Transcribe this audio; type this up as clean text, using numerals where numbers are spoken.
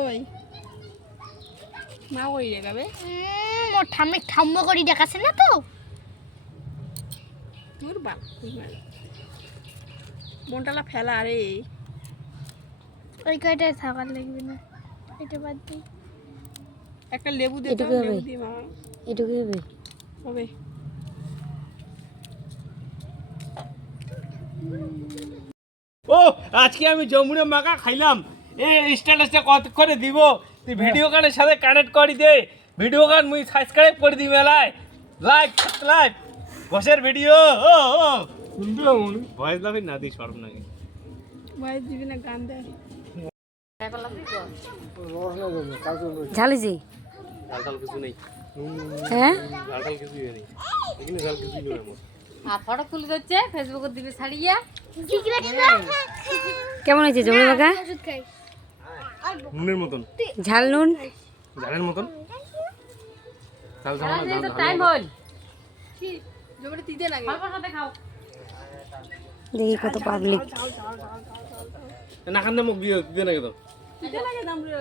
ওই মা ওই দেখাবে মোর ঠাম্মি ঠাম্ম করি দেখাছে না তো তোর বাপ মনটালা ফেলা রে ওই কয়টাই থাকার লাগবে না এটা বাদ দিই একটা লেবু দে তো এটুকু হবে? লেবু দি মা এটুকু হবে হবে ও আজকে আমি যমুনা মাখা খাইলাম এই স্ট্যাটাসটা কত করে দিব তুই ভিডিও গানের সাথে কানেক্ট করি দে ভিডিও গান মুই সাবস্ক্রাইব করে দি মেলায় লাইক লাইক বসের ভিডিও ও ও শুনবে মন ভয়েস লাভে না দি শরম লাগে ভয়েস দিবি না গান দে ঝালিছি ঝাল ঝাল কিছু নেই হ্যাঁ ঝাল ঝাল কিছু নেই এখানে ঝাল কিছু নেই আমার আর ফটো তুলে দিচ্ছে ফেসবুকে দিবে ছাড়িয়া কেমন হয়েছে জমে মাখা ওষুধ খাই নুনের মতন ঝাল নুন ঝালের মতন ঝাল ঝাল না, ঝাল ঝাল টাইম হল কি জমরে তিতে লাগে অল্প সাথে খাও দেখি কত পাবলিক না খান মুখ দিয়ে না একদম তিতে লাগে দাম রে